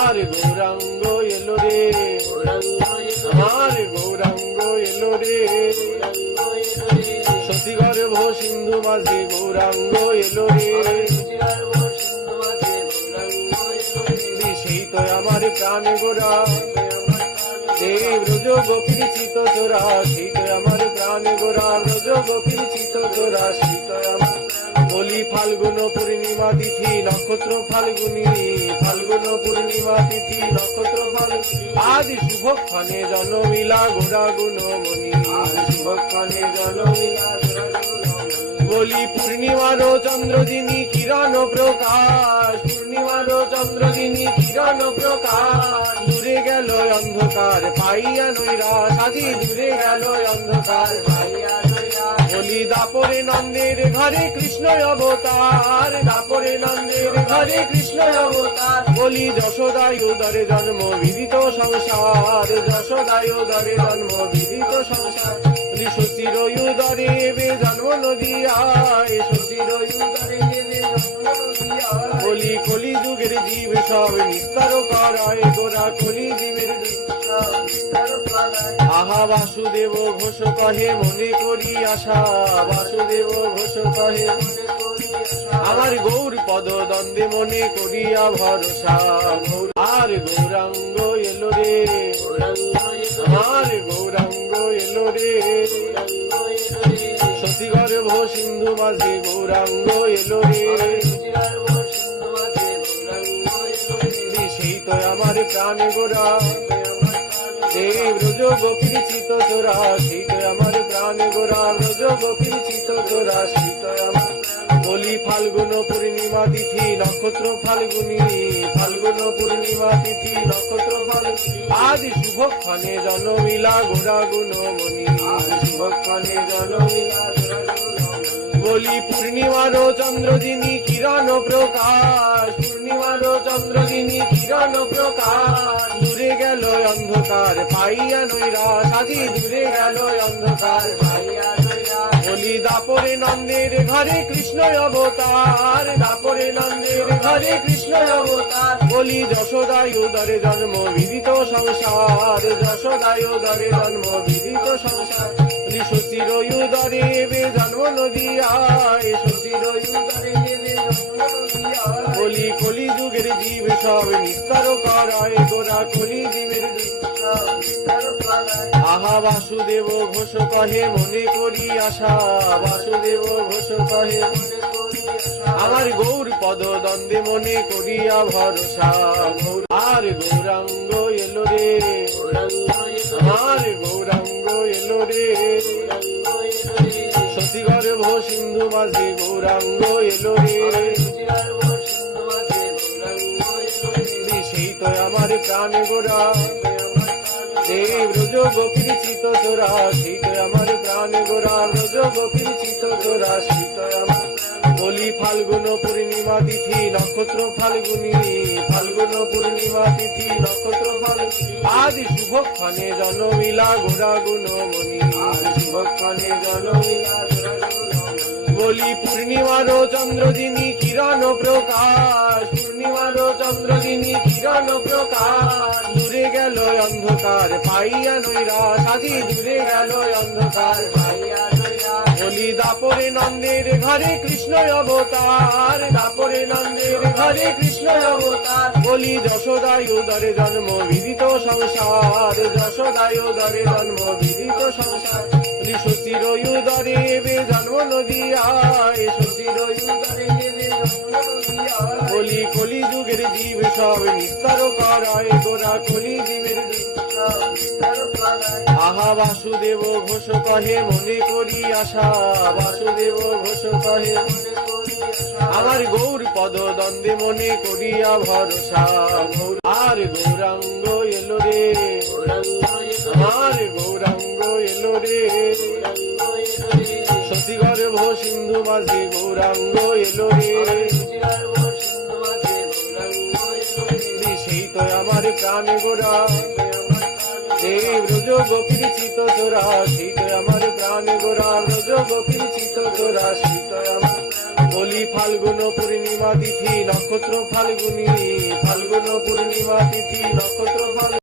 আর গৌরাঙ্গ এলো রে, আমার গৌরাঙ্গ এলো রে, শশীগর্ভ সিন্ধু মাঝে গৌরাঙ্গ এলো রে, সেই তো আমার প্রাণ গোরা, এই ব্রজ গোপী চিত তোরা, সেই তো আমার প্রাণ গোরা, ব্রজ গোপী চিত তোরা, সেই তো আমার। বলি ফাল্গুন পূর্ণিমা তিথি নক্ষত্র ফাল্গুনি, ফাল্গুন পূর্ণিমা তিথি নক্ষত্র ফাল্গুনি, আদি শুভক্ষণে জন্মিলা গোরা গুণমণি, শুভক্ষণে জন্মিলা। বলি পূর্ণিমার চন্দ্র যিনি কিরণ প্রকাশ, পূর্ণিমার চন্দ্র যিনি কিরণ প্রকাশ, দূরে গেল অন্ধকার পাইয়া নৈরাশ, আজি দূরে গেল অন্ধকার পাইয়া নৈরাশ। বলি দাপরে নন্দের ঘরে কৃষ্ণ অবতার, দাপরে নন্দের ঘরে কৃষ্ণ অবতার, বলি যশোদায় উদরে জন্ম বিদিত সংসার, যশোদায় উদরে জন্ম বিদিত সংসার, শশীর উদরে বে জন্ম নদিয়ায়, শশীর উদরে বে জন্ম নদিয়ায়। বলি কলি যুগের জীব সব নিস্তার করায়, গোরা কলি জীবের নিস্তার করায়। আহা বাসুদেব ঘোষ কহে মনে করি আশা, বাসুদেব ঘোষ কহে মনে করি আশা, আমার গৌর পদ দ্বন্দ্বে মনে করিয়া ভরসা। আর গৌরাঙ্গ এলো রে, আমার গৌরাঙ্গ এলো রে, শশীগর্ভ সিন্ধু মাঝে গৌরাঙ্গ এলো রে, সেই তো আমার প্রাণ গোরা, এই ব্রজ গোপী চিত তোরা, সেই তো আমার প্রাণ গোরা, ব্রজ গোপী চিত তোরা, সেই তো আমার। বলি ফাল্গুন পূর্ণিমা তিথি নক্ষত্র ফাল্গুনি, ফাল্গুন পূর্ণিমা তিথি নক্ষত্র ফাল্গুনি, আদি শুভক্ষণে জন্মিলা গোরা গুণমণি, শুভক্ষণে জন্মিলা গোরা গুণমণি। বলি পূর্ণিমার চন্দ্র যিনি কিরণ প্রকাশ, পূর্ণিমার চন্দ্র যিনি কিরণ প্রকাশ, দূরে গেল অন্ধকার পাইয়া নৈরাশ, আজি দূরে গেল অন্ধকার পাইয়া নৈরাশ। বলি দাপরে নন্দের ঘরে কৃষ্ণ অবতার, দাপরে নন্দের ঘরে কৃষ্ণ অবতার, বলি যশোদায় উদরে জন্ম বিদিত সংসার, যশোদায় উদরে জন্ম বিদিত সংসার, বলি শশীর উদরে বে জন্ম নদিয়ায়, শশীর উদরে বে জন্ম নদিয়ায়। বলি কলি যুগের জীব সব নিস্তার করায়, গোরা কলি জীবের নিস্তার করায়। আহা বাসুদেব ঘোষ কহে মনে করি আশা, বাসুদেব ঘোষ কহে মনে করি আশা, আমার গৌর পদ দ্বন্দ্বে মনে করিয়া ভরসা। আর গৌরাঙ্গ এলো রে, আমার গৌরাঙ্গ এলো রে, শশীগর্ভ সিন্ধু মাঝে গৌরাঙ্গ এলো রে, সেই তো আমার প্রাণ গোরা, এই ব্রজ গোপী চিত তোরা, সেই তো আমার প্রাণ গোরা, ব্রজ গোপী চিত তোরা, সেই তো আমার। বলি ফাল্গুন পূর্ণিমা তিথি নক্ষত্র ফাল্গুনি, ফাল্গুন পূর্ণিমা তিথি নক্ষত্র ফাল্গুনি, আদি শুভক্ষণে জন্মিলা গোরা গুণমণি, শুভক্ষণে জন্মিলা গোরা গুণমণি। বলি পূর্ণিমার চন্দ্র যিনি কিরণ প্রকাশ, পূর্ণিমার চন্দ্র যিনি কিরণ প্রকাশ, দূরে গেল অন্ধকার পাইয়া নৈরাশ, আজি দূরে গেল অন্ধকার পাইয়া নৈরাশ। বলি দাপরে নন্দের ঘরে কৃষ্ণ অবতার, দাপরে নন্দের ঘরে কৃষ্ণ অবতার, বলি যশোদায় উদরে জন্ম বিদিত সংসার, যশোদায় উদরে জন্ম বিদিত সংসার, বলি শশীর উদরে বে জন্ম নদিয়ায়, শশীর উদরে বে জন্ম নদিয়ায়। বলি কলি যুগের জীব সব নিস্তার করায়, গোরা কলি জীবের নিস্তার করায়। আহা বাসুদেব ঘোষ কহে মনে করি আশা, বাসুদেব ঘোষ কহে মনে করি আশা, আমার গৌর পদ দ্বন্দ্বে মনে করিয়া ভরসা। আর গৌরাঙ্গ এলো রে, আমার গৌরাঙ্গ এলো রে, শশীগর্ভ সিন্ধু মাঝে গৌরাঙ্গ এলো রে, সেই তো আমার প্রাণ গোরা, এই ব্রজ গোপী চিত তোরা, সেই তো আমার প্রাণ গোরা, ব্রজ গোপী চিত তোরা, সেই তো আমার। বলি বলি ফাল্গুন পূর্ণিমা তিথি নক্ষত্র ফাল্গুনী, ফাল্গুন পূর্ণিমা তিথি নক্ষত্র ফাল্গুনী।